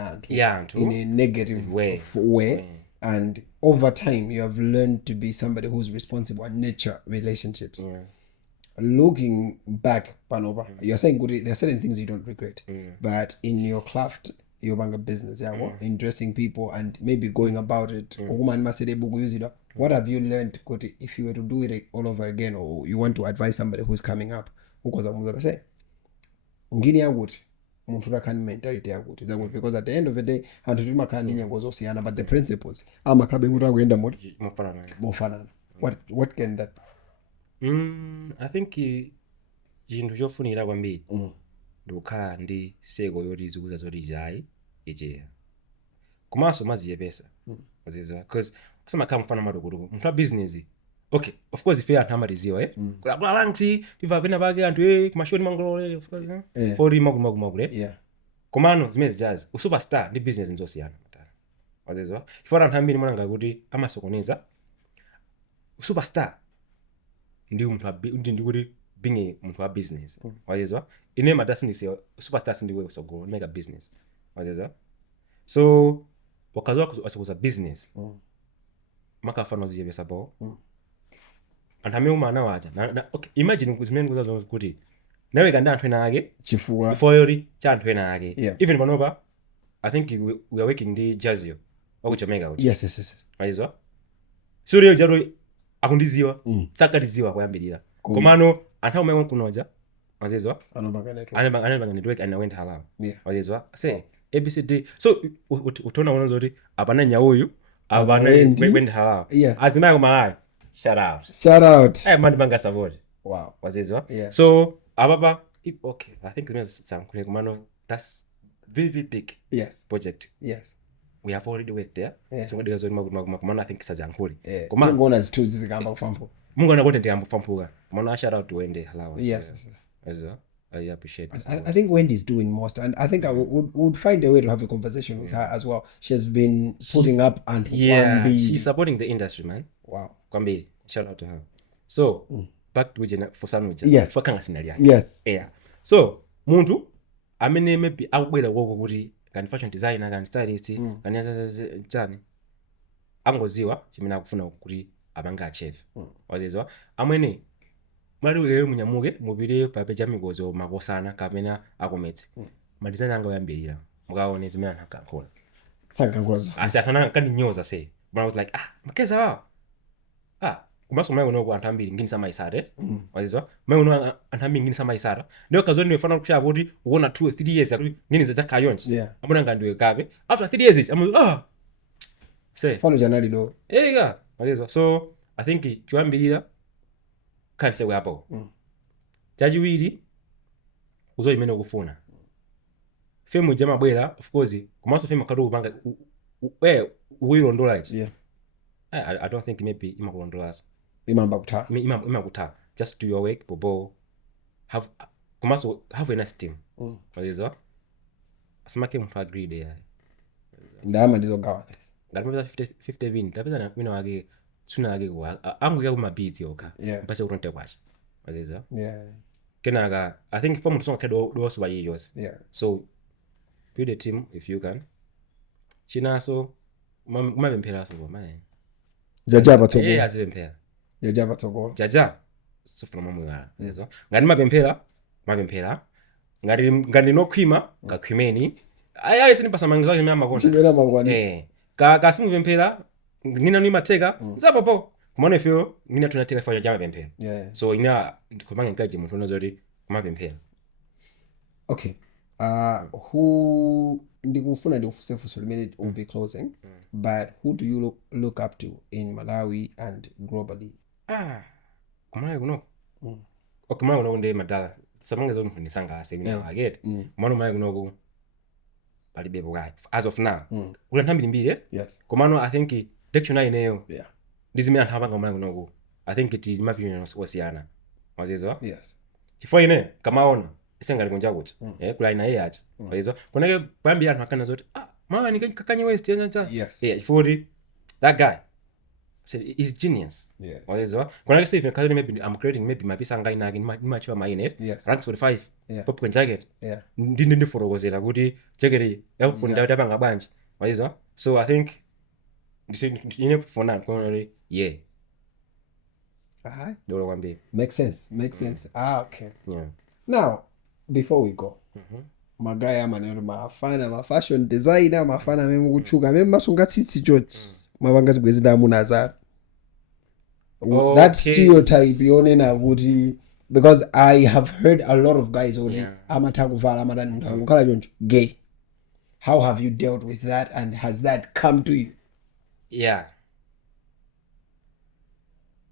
a negative way. And over time you have learned to be somebody who's responsible and nurture relationships. Looking back, Panova, you're saying good, there are certain things you don't regret, but in your craft, your banga business, in dressing people and maybe going about it, what have you learned if you were to do it all over again, or you want to advise somebody who's coming up? Because mentality because at the end of the day but the principles what can that I think chinthu chofunikira kwambiri ndikukhala ndi seko yoti zikuza zoti ijayi ijeya komanso maziyepesa azizwa because asamakhala mfana matukutuku munthu wa business okay of course ife anthu amatiziwa kulakula Ranks tiva pena pake anthu kumashoni mangolole for makumakule komano zimene zijazi usuperstar ndi business nzosiyana azizwa ifo anthu ambiri mwananga kuti amasokoneza superstar ndi kuti being munthu wa business wazizwa ine madasindise superstar sindiwe kusogolo make a business wazizwa so wakazoa kuza business makafana uzijebesa bo anthu amene umana waja okay imagine zimene kuzazo kuti nawe kandi anthu ena ake chifukwa yori cha anthu ena ake Yeah. even panopa I think we are working ndi Jazio wako Jamaica kuti yes malizwa sio jaro akundiziwa sakatiziwa kuyambirira komano anthu omwe kunoja mazizwa anapanga network and went halal mazizwa say ABCD so utona unazo kuti apana nyauyu apana went halal azimaya kumalawi shout out man banga support wow mazizwa so ababa okay I think something komano that's very big project we have already worked there so ngadiga zoni makumana I think saziankhuli komano ngona zithuzi zikamba kufampo mungu ana content yambo fampuka komano shout out to Wendy halal yes I appreciate this. I think Wendy's doing most, and I think I would find a way to have a conversation with her as well. She's been putting up and she's supporting the industry, man. Wow. Kwambi, shout out to her. So back to for sandwich. Yes. For kanga scenario. Yes. Yeah. So muntu amene maybe akubwera koko kuti kan fashion designer kan stylist kan chani angoziwa chimene akufuna kuti abanga achieve. Wazizwa amene mali lero munyamuke mubire pape chamigozo makosana kapena akometse madizana anga oyambirira mukaone zimene akakola sankangozo asiyana kandi nyoza say but I was like makeza kumaso mayo no anthu ambiri ngini samaisare wazizwa mayo no anthu ambiri ngini samaisara ndio kazoni nifana kusha kuti uona 2 3 years akuti ngini za kayonje amuna ngandiwe kabe after 3 years amu say follow janali do wazizwa so I think chuambirira kandi sewe hapo chachiwiri uzoyimene ukufuna femu jama bwera of course kumaso femu akati upanga uyilondola ichi I don't think maybe imakulondolaso imakutha just do your work bobo kumaso have a nice team wazizwa asimake mfu agree there ndama ndizogawa ngalimeza 50 win tapeza wina wake suna ake kwa angu ya kumabits yoka mpase uronte kwacha wazizwa kenaga I think for mtu songa kedo doso ba yiyos so build a team if you can chinaso mabempela so man jaja batoko azibempela jaja batoko jaja so from mamwe wazizwa ngani mabempela ngani no kwima ka kwimeni ayale sini pasa mangizo yake mama kona kasimu bempela ngina ni mateka zapopo kumone fyo ngina tunateka fanya jama bempela so ina kumanga nkaje muntu unazori kuma bempela okay who ndikufuna ndikufusefuso limene will be closing but who do you look up to in Malawi and globally kumana kuno kumana kuno nde madala samange zo mfuni sanga ase wina aget kumana kuno palibe bugai as of now ula ntambiri mbire komano I think dictionary ineyo ndizimene anthu apanga kumana kuno I think it mavision wasiana wazizwa chifukwa ine kamaona isengali kunja kuti kula ina yeye acha wazizwa kunake pambi anthu akana zoti mama ni Kanye West yenza chifukwa that guy said he's genius wazizwa kunake say if maybe I'm creating maybe mapisa ngaina again macho maine Ranks45 pop jacket ndi forokozera kuti jacket yakupunda tapanga banje wazizwa so I think ine kufona konole dolo kwambi makes sense okay now before we go magaya manero mafana fashion designer mafana memu kuchuka memu masunga tsitsi George mabanga zibwezi ndamunazara that stereotype yonena kuti because I have heard a lot of guys only amatakuvala amatani mnthu kala choncho gay how have you dealt with that and has that come to you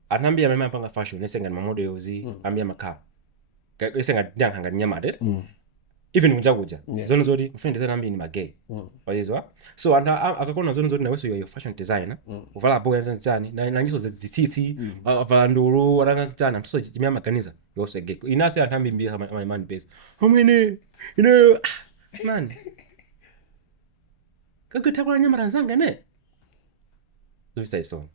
anambia mema panga fashion nesenga mamodo yozi ambia makha nesenga ndyanga nyamade even kunja zono zodi mfuni designer ambi ni magay walizwa so akakona zono zodi naweso yo fashion designer uvala boy yanza chani na ngiso zitsitsi avala ndulu waranga chana mtuso jimya maganiza yose gay inase antambi mbi man base homwene man kakuthabula nyamara nzanga ne lifestyle so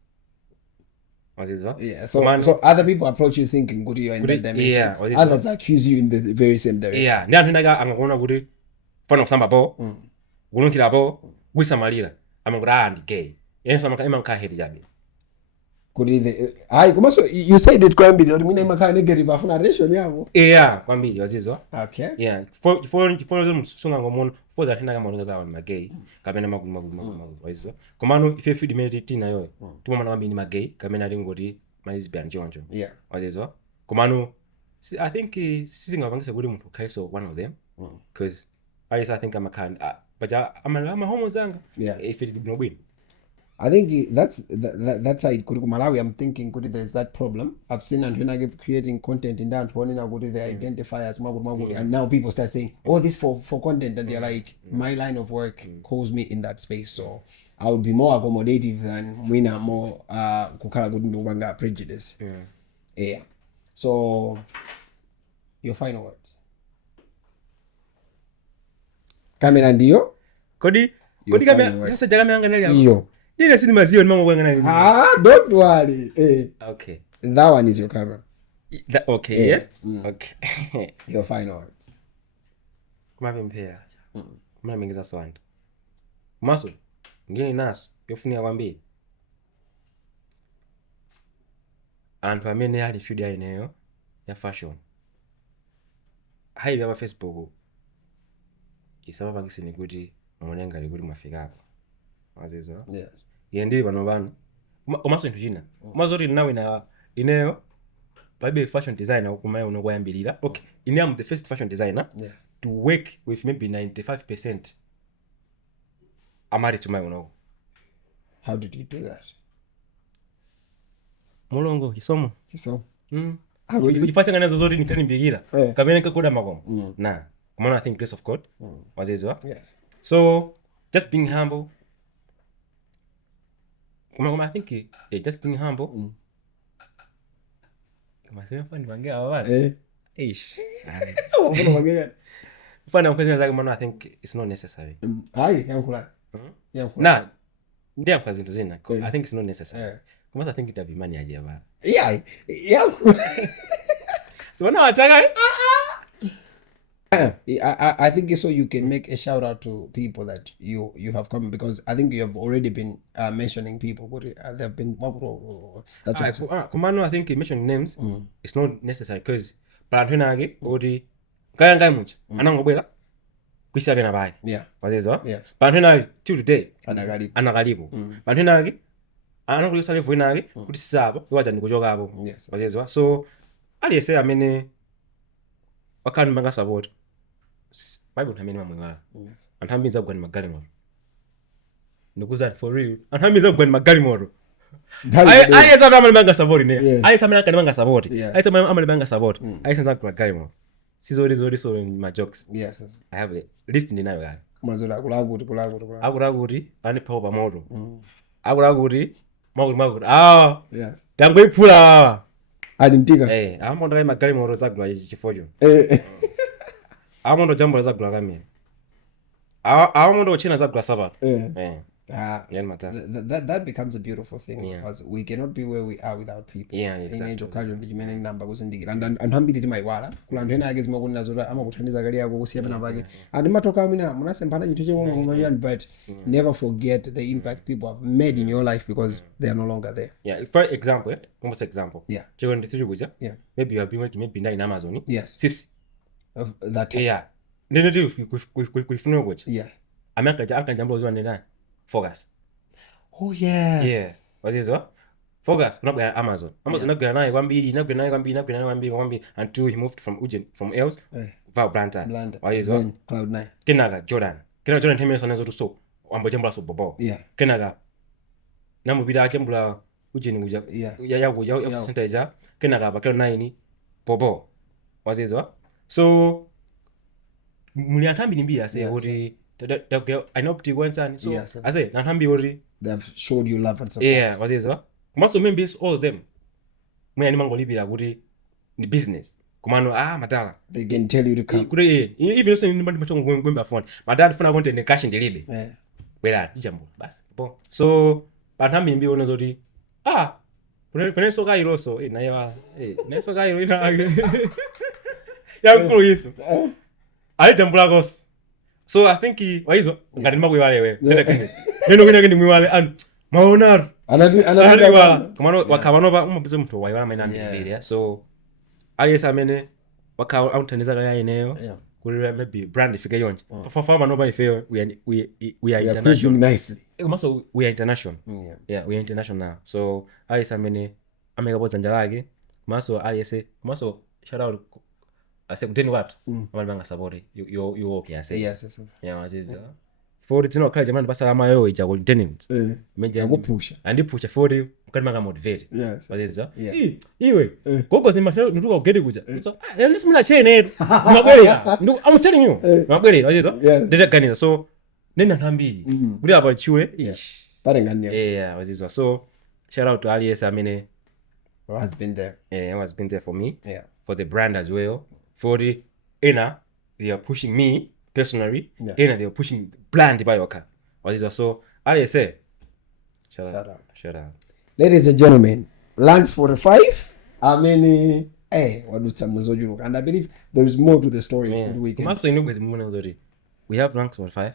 so other people approach you thinking good you're in that dimension others accuse you in the very same direction ndi anthu ndaga angakona kuti fana kusamba po kunukira po wisamalira amangura ndi gay yenso amaka heri jabi kuti hayi koma so you said it kwambiri kuti mwina imakhala negative afuna ration yavo kwambiri wazizwa okay chifo msunga ngomuno for that kama unga zawo magay kamena magulu wazizwa komano ife feed imene nayo tumamana kwambiri ni magay kamena ali ngoti lesbian choncho wazizwa komano I think sisingavangisa kuti munthu khaiso one of them because I think I'm a kind but I'm a homo zanga if it no win. I think that's how it could go Malawi. I'm thinking could there's that problem. I've seen and when I get creating content in that one they identify as magu and now people start saying, oh, this for content, and they're like, my line of work calls me in that space, so I would be more accommodative than mwina more kukala kudindubanga prejudice. Yeah. So your final words. Kamera ndio? Kodi kamera sasa jaga manga nali hapo. Iyo. Nile sini mazio ni mambo kwanga nali. Don't worry. Okay. That one is your camera. Okay, yeah. Okay. Your final words. Kuma mpera. Kuma mingiza swanda. Maso. Ngine naso yofunia kwambiri. Anthu amene ali feed ya ineyo ya fashion. Hayi bya Facebook. Isaba ngisini kuti monenga li kuti mafikapo. Wazizo. Yes. Yendili bano. Omaso into china. Mazori nawe na ineyo babe fashion designer ukumaye unokwayambilira. Okay, I am the first fashion designer to work with maybe 95% amari to my uno. How did you do that? Molongo kisomo. Ifanya nazo zote nikanimbigira. Kamene kakoda makomo. Na. I think grace of God was it well? Yes. So just being humble. I think just being humble. Kama sema fani mangea wala. Ish. Fana mkazi zake I think it's not necessary. Ai, yankula. Na ndio mkazi ndo zina. I think it's not necessary. Kama I think it be money aje ba. Yeah. So now ataka I think so you can make a shout out to people that you have come, because I think you have already been mentioning people, but there have been that's I think mentioning names is not necessary because plantenage odi kaya much anangobwela kwisa bena bai wazezo plantenage till today anagalibu plantenage anakuyosa level inage kuti sisabo iwaja ndikujoka abo wazezo so ali yese amene wakani manga support Bible ntameni mamwe antambinza kugani magali moro nikuza for real antambinza kugani magali moro ai sasa amali manga support ne ai sasa amali manga support ai sasa amali manga support ai sasa kugani moro sizori so my jokes yes I have a list ninayo gani mazola kulaguti ani power moro akulaguti maguri yes dango ipula adintika amonda magali moro zagula chifojo amondo jambo zagula kamera amondo china zagula sabato that becomes a beautiful thing because we cannot be where we are without people inacho kajo ndimene namba kuzindikira anthu ambiri timaiwala kula anthu ena agezi makuni nazota amakuthandiza kali yako kusiyana na pake and matoka amina munasempana chinthu chemwe kumayani but never forget the impact people have made in your life because they are no longer there. For example chiko ndithu kuja maybe you have been working maybe in Amazon sis of that time. Ndio kuifuna kuja amaka jambo zwa nani Focus. Oh yes. What is what? Focus unabwa Amazon unabwa naye kwambiri until he moved from Els va Blanta. What is what? Cloud9. Kenaga Jordan temeso nazo so ambo jambo so bobo. Kenaga namubira jambula ujeni kuja ya center ja kenaga ba Cloud9 bobo. What is what? So muliantambi nimbia say ori I know pretty one son so I say nantambi ori they've showed you love and support. What is what? Most of them is all of them. Mwe ani mango libira kuti ni business. Kumano madala. They can tell you to come. Kure even also ni mbantu machongo ngwemba phone. Madala funa konte ne cash ndilibe. Bwela ijambo basi. So bantambi mbi ono zoti kuna soka iroso na yawa na soka iro ina yankulu yiso. Ali jambo lagos. So I think waizo ngati makwe wale we. Neno kina kindi mwiwale maonar wakavanopa umapedza munthu waiwana maina ambiri yeah. So aliyese amene authandiza kaya ineyo kuti maybe brand ifike yonje panopa ifeyo we are international komanso we are international yeah we are international now. So aliyese amene amekapo dzanja lake komanso aliyese komanso shout out asekuteni watu amene bangasapoti you work yes yeah waziza for it's not khala jamani basa lama yo ija ku tenant meje yakupusha andipusha for mukati manga motivate waziza iwe gogo zima nduka ugete kuja so let's mula chene mabwelera ndu I'm telling you mabwelera waziza ndete kanisa so nenda ntambiri kuti apa chiwe pare ngani yeah waziza so shout out to Alias amene has been there for me for the brand as well for the inner they are pushing me personally and they are pushing brand by your car waziza so Alias say shout out ladies and gentlemen Ranks45 wadutsa muzojuluka and I believe there is more to the story this weekend maso inobwezi mumone uzoti we have Ranks45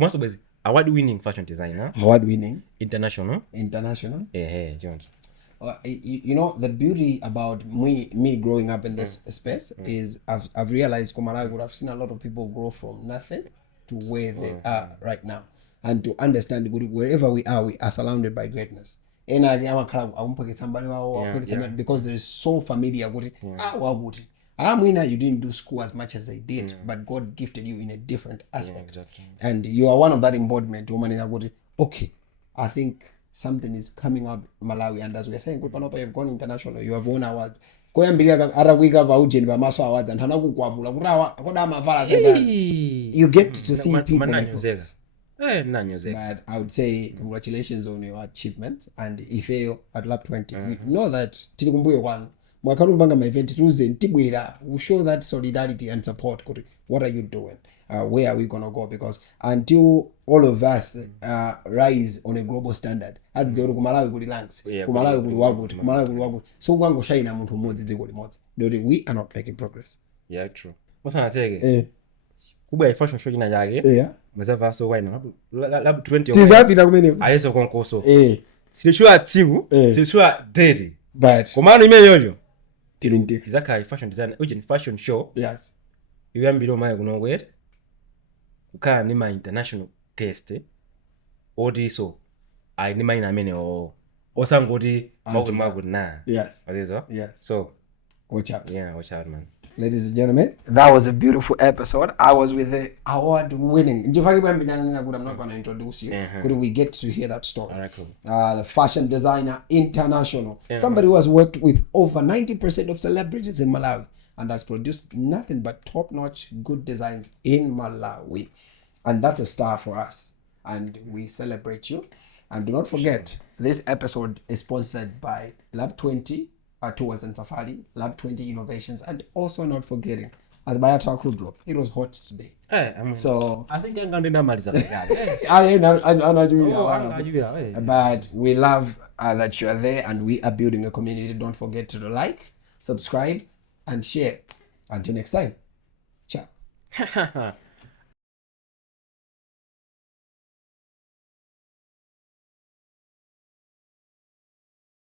maso bwezi award winning fashion designer international John. You know the beauty about me growing up in this space is I've realized Malawi I've seen a lot of people grow from nothing to where they are right now, and to understand wherever we are surrounded by greatness. Because there is so familiar with you didn't do school as much as they did, but God gifted you in a different aspect. Exactly. And you are one of that embodiment. Okay, I think something is coming out Malawi, and as we are saying, you've gone international, you have won awards. You get to see people like but I would say congratulations on your achievement, and if you at Lab20 you know that mwakalumbanga my event tuze ntibwera we show that solidarity and support. What are you doing? Where are we gonna go? Because until all of us rise on a global standard as the Kumalawi kuli Ranks Kumalawi kuli wagut so kwangu shaina muntu mmodzi dziko limodzi we are not making progress. Yeah, true. Wasana tege kubwa fashion show ina yake mzava so why na Lab20 tizapita kumene aleso konkoso silichwa tsiku silichwa dead but komano imeyoyo tilindika izaka fashion design ujin fashion show yes yambiro maye kunongwera ukana ni ma international guest odiso ai ni maina amene osangoti magu na yes azizo yes so watch out man. Ladies and gentlemen, that was a beautiful episode. I was with the award-winning. I'm not going to introduce you. Could we get to hear that story? All right, cool. The fashion designer international. Somebody who has worked with over 90% of celebrities in Malawi and has produced nothing but top-notch good designs in Malawi. And that's a star for us. And we celebrate you. And do not forget, this episode is sponsored by Lab20, Tours and Safari, Lab20 Innovations, and also not forgetting, as by our crew drop, it was hot today. So I think I'm gonna maliza but we love that you are there, and we are building a community. Don't forget to like, subscribe, and share. Until next time, ciao.